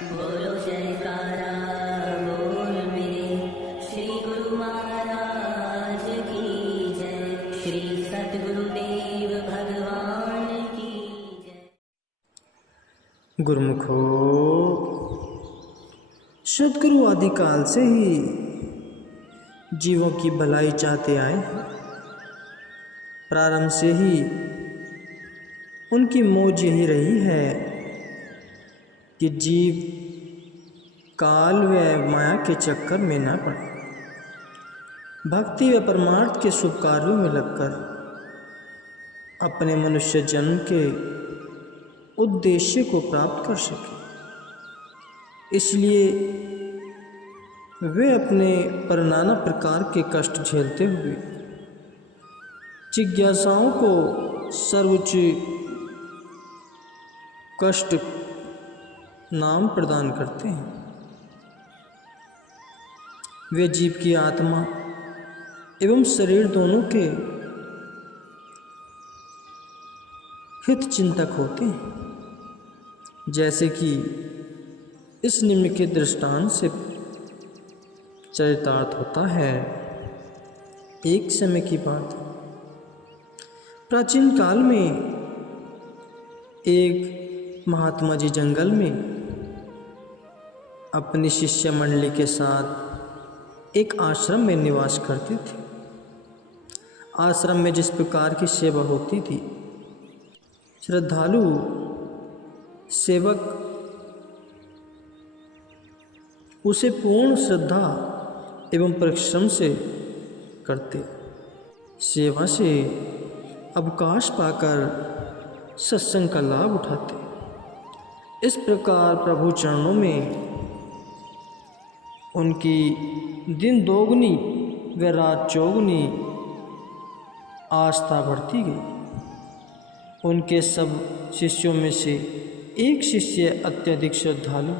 बोलो जयकारा बोल मेरे श्री गुरु महाराज की जय। श्री सतगुरुदेव भगवान की जय। गुरुमुखो, सद्गुरु आदिकाल से ही जीवों की भलाई चाहते आए हैं। प्रारंभ से ही उनकी मौज यही रही है कि जीव काल व माया के चक्कर में न पड़े, भक्ति व परमार्थ के शुभ कार्यों में लगकर अपने मनुष्य जन्म के उद्देश्य को प्राप्त कर सके। इसलिए वे अपने पर नाना प्रकार के कष्ट झेलते हुए जिज्ञासाओं को सर्वोच्च कष्ट नाम प्रदान करते हैं। वे जीव की आत्मा एवं शरीर दोनों के हित चिंतक होते हैं। जैसे कि इस निम्नलिखित दृष्टांत से चरितार्थ होता है। एक समय की बात, प्राचीन काल में एक महात्मा जी जंगल में अपनी शिष्य मंडली के साथ एक आश्रम में निवास करते थे। आश्रम में जिस प्रकार की सेवा होती थी, श्रद्धालु सेवक उसे पूर्ण श्रद्धा एवं परिश्रम से करते। सेवा से अवकाश पाकर सत्संग का लाभ उठाते। इस प्रकार प्रभु चरणों में उनकी दिन दोगुनी व रात चौगुनी आस्था बढ़ती गई। उनके सब शिष्यों में से एक शिष्य अत्यधिक श्रद्धालु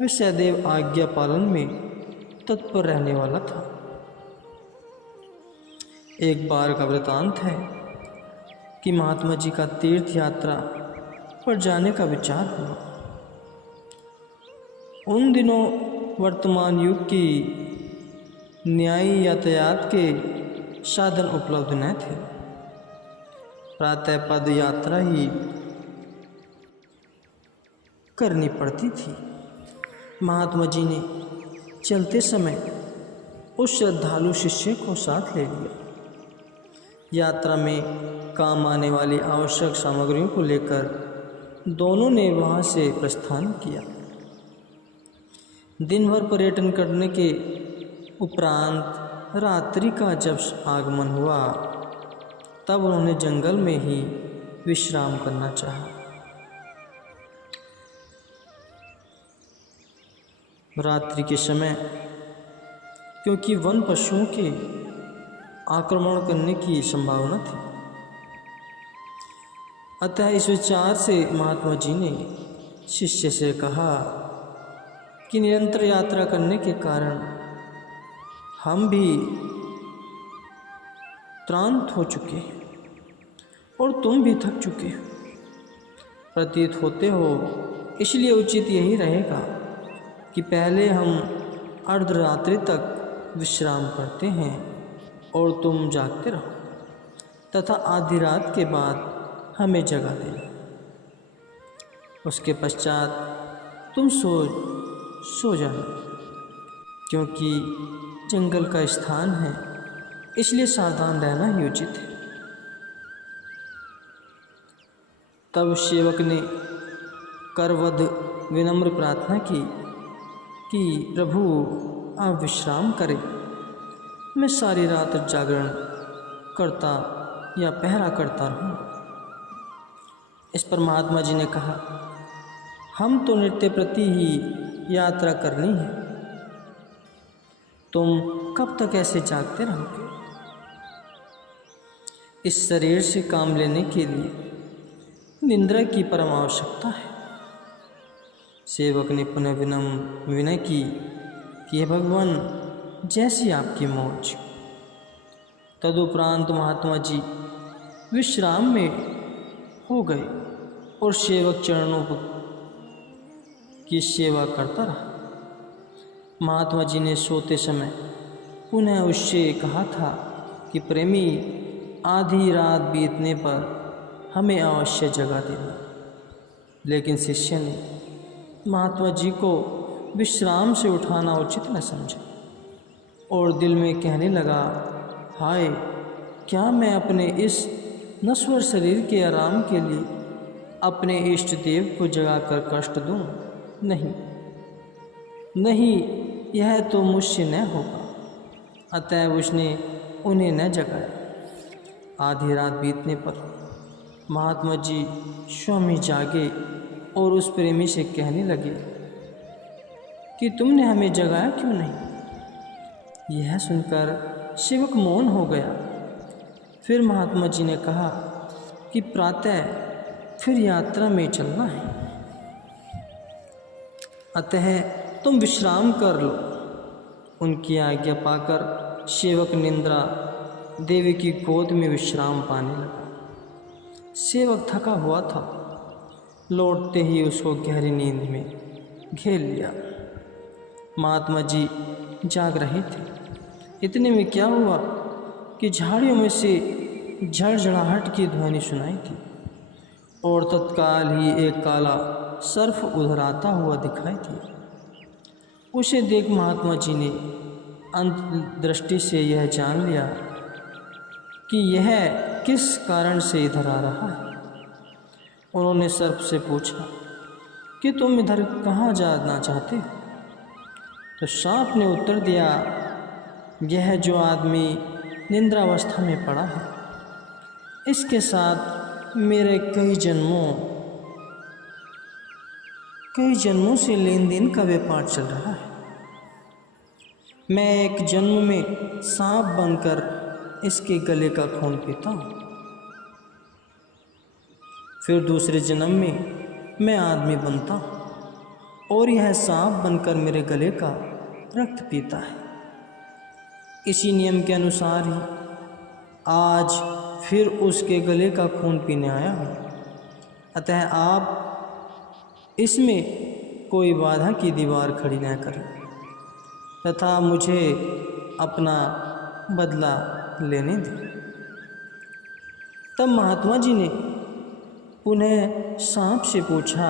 व सदैव आज्ञा पालन में तत्पर रहने वाला था। एक बार का वृतांत है कि महात्मा जी का तीर्थ यात्रा पर जाने का विचार हुआ। उन दिनों वर्तमान युग की न्यायी यातायात के साधन उपलब्ध न थे। प्रातः पद यात्रा ही करनी पड़ती थी। महात्मा जी ने चलते समय उस श्रद्धालु शिष्य को साथ ले लिया। यात्रा में काम आने वाली आवश्यक सामग्रियों को लेकर दोनों ने वहाँ से प्रस्थान किया। दिन भर पर्यटन करने के उपरांत रात्रि का जब आगमन हुआ, तब उन्होंने जंगल में ही विश्राम करना चाहा। रात्रि के समय क्योंकि वन पशुओं के आक्रमण करने की संभावना थी, अतः इस विचार से महात्मा जी ने शिष्य से कहा कि निरंतर यात्रा करने के कारण हम भी क्लांत हो चुके और तुम भी थक चुके प्रतीत होते हो। इसलिए उचित यही रहेगा कि पहले हम अर्धरात्रि तक विश्राम करते हैं और तुम जागते रहो, तथा आधी रात के बाद हमें जगा देना। उसके पश्चात तुम सो जाना, क्योंकि जंगल का स्थान है, इसलिए सावधान रहना ही उचित है। तब सेवक ने करवध विनम्र प्रार्थना की कि प्रभु आप विश्राम करें, मैं सारी रात जागरण करता या पहरा करता रहूँ। इस पर महात्मा जी ने कहा, हम तो नित्य प्रति ही यात्रा करनी है, तुम कब तक ऐसे जागते रहोगे? इस शरीर से काम लेने के लिए निद्रा की परम आवश्यकता है। सेवक ने पुनः विनय की कि हे भगवान, जैसी आपकी मौज। तदुपरांत महात्मा जी विश्राम में हो गए और सेवक चरणों की सेवा करता रहा। महात्मा जी ने सोते समय पुनः उससे कहा था कि प्रेमी, आधी रात बीतने पर हमें अवश्य जगा देना। लेकिन शिष्य ने महात्मा जी को विश्राम से उठाना उचित न समझा और दिल में कहने लगा, हाय, क्या मैं अपने इस नश्वर शरीर के आराम के लिए अपने इष्ट देव को जगाकर कष्ट दूं? नहीं नहीं, यह तो मुझसे न होगा। अतः उसने उन्हें न जगाया। आधी रात बीतने पर महात्मा जी स्वामी जागे और उस प्रेमी से कहने लगे कि तुमने हमें जगाया क्यों नहीं? यह सुनकर सेवक मौन हो गया। फिर महात्मा जी ने कहा कि प्रातः फिर यात्रा में चलना है, अतः तुम विश्राम कर लो। उनकी आज्ञा पाकर सेवक निंद्रा देवी की गोद में विश्राम पाने लगा। सेवक थका हुआ था। लौटते ही उसको गहरी नींद में घेर लिया। महात्मा जी जाग रहे थे। इतने में क्या हुआ कि झाड़ियों में से झड़झड़ाहट की ध्वनि सुनाई थी और तत्काल ही एक काला सर्प उधर आता हुआ दिखाई दिया। उसे देख महात्मा जी ने अंतर्दृष्टि से यह जान लिया कि यह किस कारण से इधर आ रहा है। उन्होंने सर्प से पूछा कि तुम इधर कहाँ जाना चाहते हो? तो सांप ने उत्तर दिया, यह जो आदमी निद्रावस्था में पड़ा है, इसके साथ मेरे कई जन्मों से लेन देन का व्यापार चल रहा है। मैं एक जन्म में सांप बनकर इसके गले का खून पीता हूँ, फिर दूसरे जन्म में मैं आदमी बनता हूँ और यह सांप बनकर मेरे गले का रक्त पीता है। इसी नियम के अनुसार ही आज फिर उसके गले का खून पीने आया हूँ। अतः आप इसमें कोई बाधा की दीवार खड़ी न करें तथा मुझे अपना बदला लेने दें। तब महात्मा जी ने पुनः सांप से पूछा,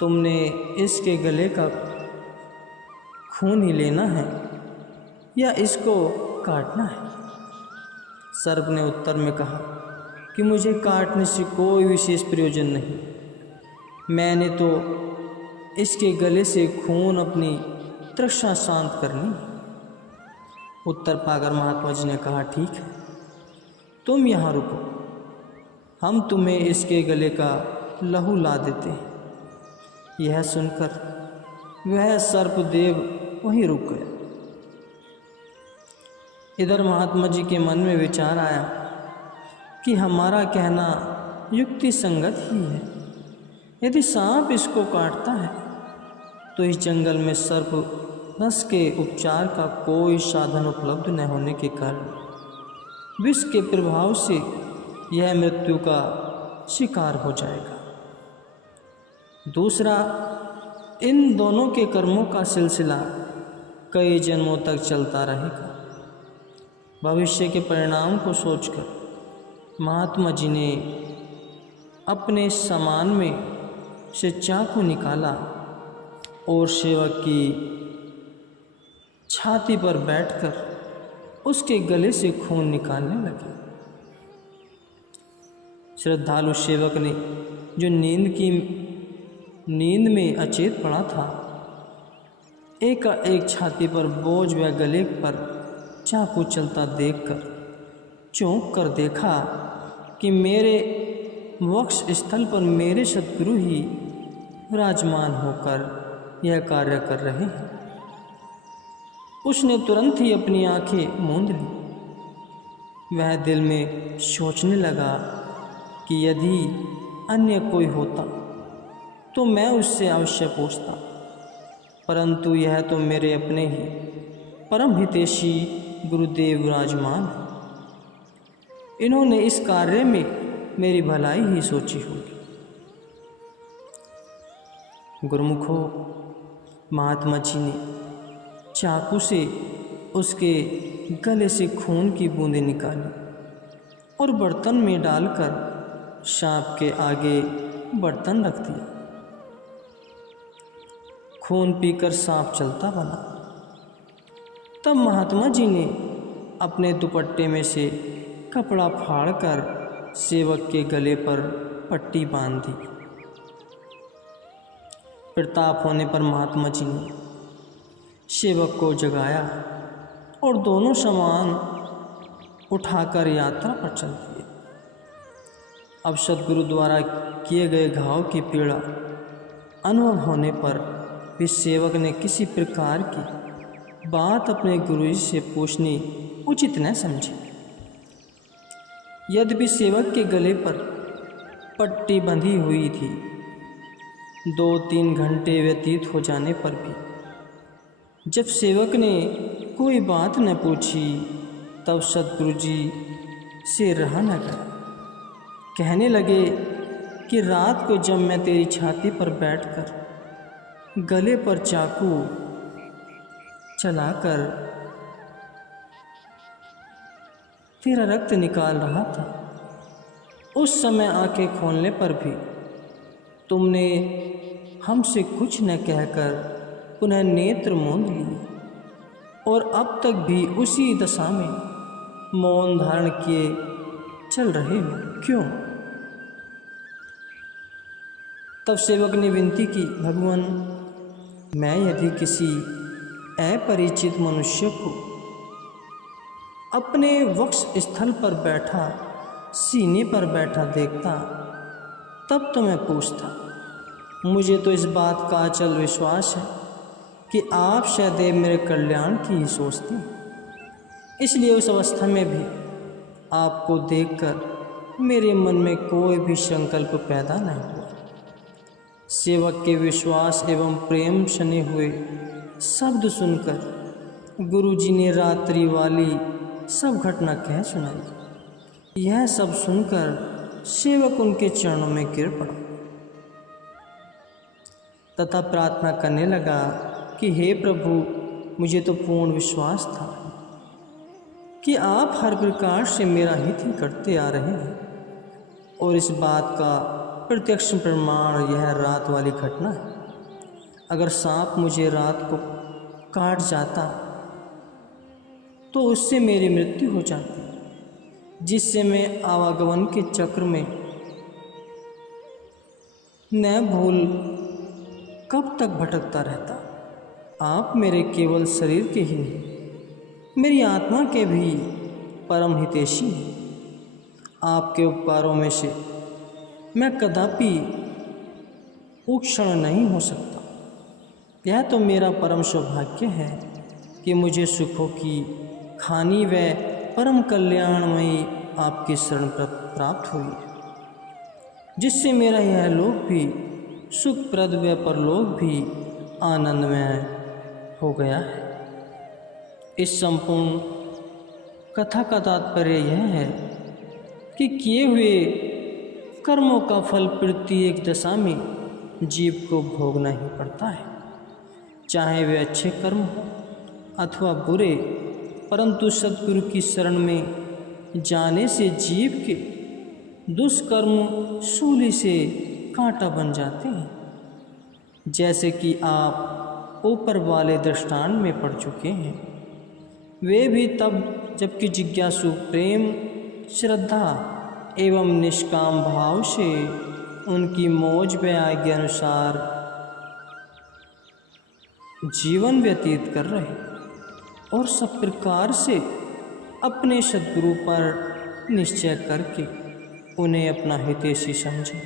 तुमने इसके गले का खून ही लेना है या इसको काटना है? सर्प ने उत्तर में कहा कि मुझे काटने से कोई विशेष प्रयोजन नहीं। मैंने तो इसके गले से खून अपनी तृष्णा शांत करनी। उत्तर पाकर महात्मा जी ने कहा, ठीक है, तुम यहाँ रुको, हम तुम्हें इसके गले का लहू ला देते हैं। यह सुनकर वह सर्पदेव वहीं रुक गया। इधर महात्मा जी के मन में विचार आया कि हमारा कहना युक्ति संगत ही है। यदि सांप इसको काटता है तो इस जंगल में सर्प नस के उपचार का कोई साधन उपलब्ध न होने के कारण विष के प्रभाव से यह मृत्यु का शिकार हो जाएगा। दूसरा, इन दोनों के कर्मों का सिलसिला कई जन्मों तक चलता रहेगा। भविष्य के परिणाम को सोचकर महात्मा जी ने अपने सामान में से चाकू निकाला और सेवक की छाती पर बैठकर उसके गले से खून निकालने लगे। श्रद्धालु सेवक ने, जो नींद में अचेत पड़ा था, एक छाती पर बोझ व गले पर चाकू चलता देखकर चौंक कर देखा कि मेरे वक्ष स्थल पर मेरे सद्गुरु ही विराजमान होकर यह कार्य कर रहे हैं। उसने तुरंत ही अपनी आंखें मूंद ली। वह दिल में सोचने लगा कि यदि अन्य कोई होता तो मैं उससे अवश्य पूछता, परंतु यह तो मेरे अपने ही परम हितैषी गुरुदेव विराजमान हैं। इन्होंने इस कार्य में मेरी भलाई ही सोची होगी। गुरुमुखो, महात्मा जी ने चाकू से उसके गले से खून की बूंदें निकाली और बर्तन में डालकर सांप के आगे बर्तन रख दिया। खून पीकर सांप चलता बना। तब महात्मा जी ने अपने दुपट्टे में से कपड़ा फाड़कर सेवक के गले पर पट्टी बांध दी। प्रताप होने पर महात्मा जी ने सेवक को जगाया और दोनों सामान उठाकर यात्रा पर चल दिए। अब सद्गुरु द्वारा किए गए घाव की पीड़ा अनुभव होने पर भी सेवक ने किसी प्रकार की बात अपने गुरुजी से पूछनी उचित न समझी। यद्यपि सेवक के गले पर पट्टी बंधी हुई थी, 2-3 घंटे व्यतीत हो जाने पर भी जब सेवक ने कोई बात न पूछी, तब सद्गुरु जी से रहा न गया। कहने लगे कि रात को जब मैं तेरी छाती पर बैठकर गले पर चाकू चलाकर तेरा रक्त निकाल रहा था, उस समय आंखें खोलने पर भी तुमने हमसे कुछ न कहकर पुनः नेत्र मूंद लिए और अब तक भी उसी दशा में मौन धारण किए चल रहे हो, क्यों? तब सेवक ने विनती की, भगवान, मैं यदि किसी अपरिचित मनुष्य को अपने वक्ष स्थल पर बैठा, सीने पर बैठा देखता, तब तो मैं पूछता। मुझे तो इस बात का अचल विश्वास है कि आप सदैव मेरे कल्याण की ही सोचती, इसलिए उस अवस्था में भी आपको देखकर मेरे मन में कोई भी संकल्प पैदा नहीं हुआ। सेवक के विश्वास एवं प्रेम सने हुए शब्द सुनकर गुरुजी ने रात्रि वाली सब घटना कह सुनाई। यह सब सुनकर सेवक उनके चरणों में गिर पड़ा तथा प्रार्थना करने लगा कि हे प्रभु, मुझे तो पूर्ण विश्वास था कि आप हर प्रकार से मेरा हित ही करते आ रहे हैं और इस बात का प्रत्यक्ष प्रमाण यह रात वाली घटना है। अगर सांप मुझे रात को काट जाता तो उससे मेरी मृत्यु हो जाती, जिससे मैं आवागमन के चक्र में न भूल कब तक भटकता रहता। आप मेरे केवल शरीर के ही नहीं, मेरी आत्मा के भी परम हितैषी हैं। आपके उपकारों में से मैं कदापि उक्षण नहीं हो सकता। यह तो मेरा परम सौभाग्य है कि मुझे सुखों की खानी व परम कल्याणमयी आपकी शरण प्राप्त हुई है, जिससे मेरा यह लोक भी सुखप्रद व परलोक भी आनंदमय हो गया है। इस संपूर्ण कथा का तात्पर्य यह है कि किए हुए कर्मों का फल प्रत्येक दशा में जीव को भोगना ही पड़ता है, चाहे वे अच्छे कर्म हो अथवा बुरे। परंतु सद्गुरु की शरण में जाने से जीव के दुष्कर्म सूली से कांटा बन जाते हैं, जैसे कि आप ऊपर वाले दृष्टांत में पढ़ चुके हैं। वे भी तब जबकि जिज्ञासु प्रेम, श्रद्धा एवं निष्काम भाव से उनकी मौज व आज्ञा अनुसार जीवन व्यतीत कर रहे और सब प्रकार से अपने सद्गुरु पर निश्चय करके उन्हें अपना हितैषी समझे।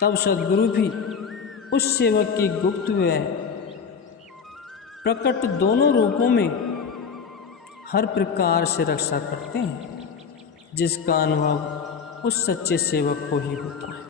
तब सद्गुरु भी उस सेवक की गुप्त व प्रकट दोनों रूपों में हर प्रकार से रक्षा करते हैं, जिसका अनुभव उस सच्चे सेवक को ही होता है।